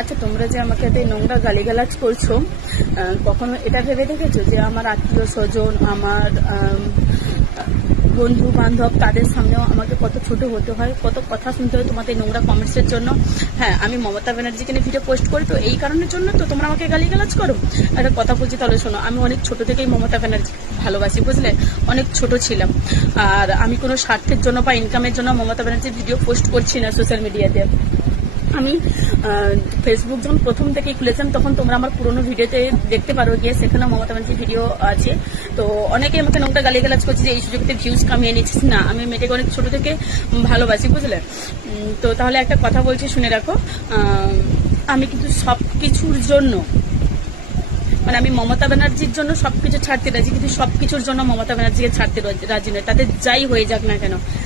আচ্ছা, তোমরা যে আমাকে এত নোংরা গালিগালাজ করছো, কখনো এটা ভেবে দেখেছো যে আমার আত্মীয় স্বজন, আমার বন্ধু বান্ধব, তাদের সামনেও আমাকে কত ছোট হতে হয়, কত কথা শুনতে হয় তোমাদের নোংরা কমেন্টসের জন্য? হ্যাঁ, আমি মমতা ব্যানার্জিকে নিয়ে ভিডিও পোস্ট করি, তো এই কারণের জন্য তো তোমরা আমাকে গালিগালাজ করো। একটা কথা বলছি, তাহলে শোনো। আমি অনেক ছোট থেকেই মমতা ব্যানার্জি ভালোবাসি, বুঝলে? অনেক ছোট ছিলাম। আর আমি কোনো স্বার্থের জন্য বা ইনকামের জন্য মমতা ব্যানার্জির ভিডিও পোস্ট করছি না সোশ্যাল মিডিয়াতে। আমি ফেসবুক যখন প্রথম থেকেই খুলেছিলাম, তখন তোমরা আমার পুরোনো ভিডিওতে দেখতে পারো গিয়ে, সেখানে মমতা ব্যানার্জির ভিডিও আছে। তো অনেকে আমাকে নোংরা গালিগালাজ করছে যে এই সুযোগতে ভিউজ কামিয়ে নিচ্ছিস। না, আমি মেয়েটাকে অনেক ছোট থেকে ভালোবাসি, বুঝলে? তো তাহলে একটা কথা বলছি, শুনে রাখো। আমি কিন্তু সব কিছুর জন্য, মানে আমি মমতা ব্যানার্জির জন্য সবকিছু ছাড়তে রাজি, কিন্তু সবকিছুর জন্য মমতা ব্যানার্জিকে ছাড়তে রাজি নয়, তাতে যাই হয়ে যাক না কেন।